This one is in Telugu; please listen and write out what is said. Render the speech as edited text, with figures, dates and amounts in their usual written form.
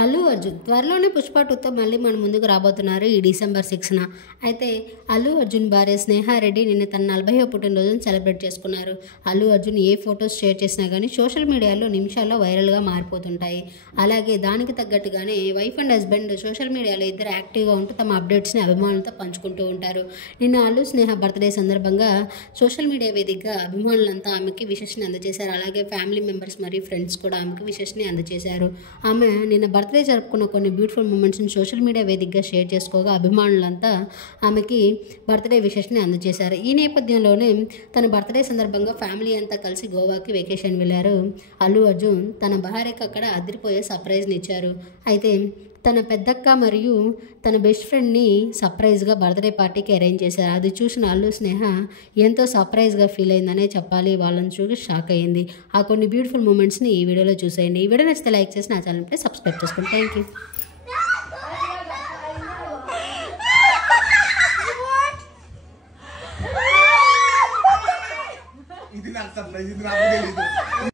అల్లు అర్జున్ త్వరలోనే పుష్ప 2తో మళ్ళీ మన ముందుకు రాబోతున్నారు ఈ డిసెంబర్ 6న. అయితే అల్లు అర్జున్ భార్య స్నేహారెడ్డి నిన్న తన 40వ పుట్టినరోజును సెలబ్రేట్ చేసుకున్నారు. అల్లు అర్జున్ ఏ ఫొటోస్ షేర్ చేసినా కానీ సోషల్ మీడియాలో నిమిషాల్లో వైరల్గా మారిపోతుంటాయి. అలాగే దానికి తగ్గట్టుగానే వైఫ్ అండ్ హస్బెండ్ సోషల్ మీడియాలో ఇద్దరు యాక్టివ్గా ఉంటూ తమ అప్డేట్స్ని అభిమానులతో పంచుకుంటూ ఉంటారు. నిన్న అల్లు స్నేహ బర్త్డే సందర్భంగా సోషల్ మీడియా వేదికగా అభిమానులంతా ఆమెకి విషెస్ని అందజేశారు. అలాగే ఫ్యామిలీ మెంబర్స్ మరియు ఫ్రెండ్స్ కూడా ఆమెకి విషెస్ని అందజేశారు. ఆమె నిన్న బర్త్డే జరుపుకున్న కొన్ని బ్యూటిఫుల్ మూమెంట్స్ని సోషల్ మీడియా వేదికగా షేర్ చేసుకోగా అభిమానులంతా ఆమెకి బర్త్డే విషెస్ని అందజేశారు. ఈ నేపథ్యంలోనే తన బర్త్డే సందర్భంగా ఫ్యామిలీ అంతా కలిసి గోవాకి వెకేషన్ వెళ్ళారు. అల్లు అర్జున్ తన భార్యకు అక్కడ అదిరిపోయే సర్ప్రైజ్ని ఇచ్చారు. అయితే తన పెద్దక్క మరియు తన బెస్ట్ ఫ్రెండ్ని సర్ప్రైజ్గా బర్త్డే పార్టీకి అరేంజ్ చేశారు. అది చూసిన అల్లు స్నేహ ఎంతో సర్ప్రైజ్గా ఫీల్ అయిందనే చెప్పాలి. వాళ్ళని చూసి షాక్ అయ్యింది. ఆ కొన్ని బ్యూటిఫుల్ మూమెంట్స్ని ఈ వీడియోలో చూసేయండి. ఈ వీడియో నచ్చితే లైక్ చేసి నా ఛానల్ని సబ్స్క్రైబ్ చేసుకోండి. Thank you. ఇది నాకు సర్ప్రైజ్, ఇది నాకు తెలియదు.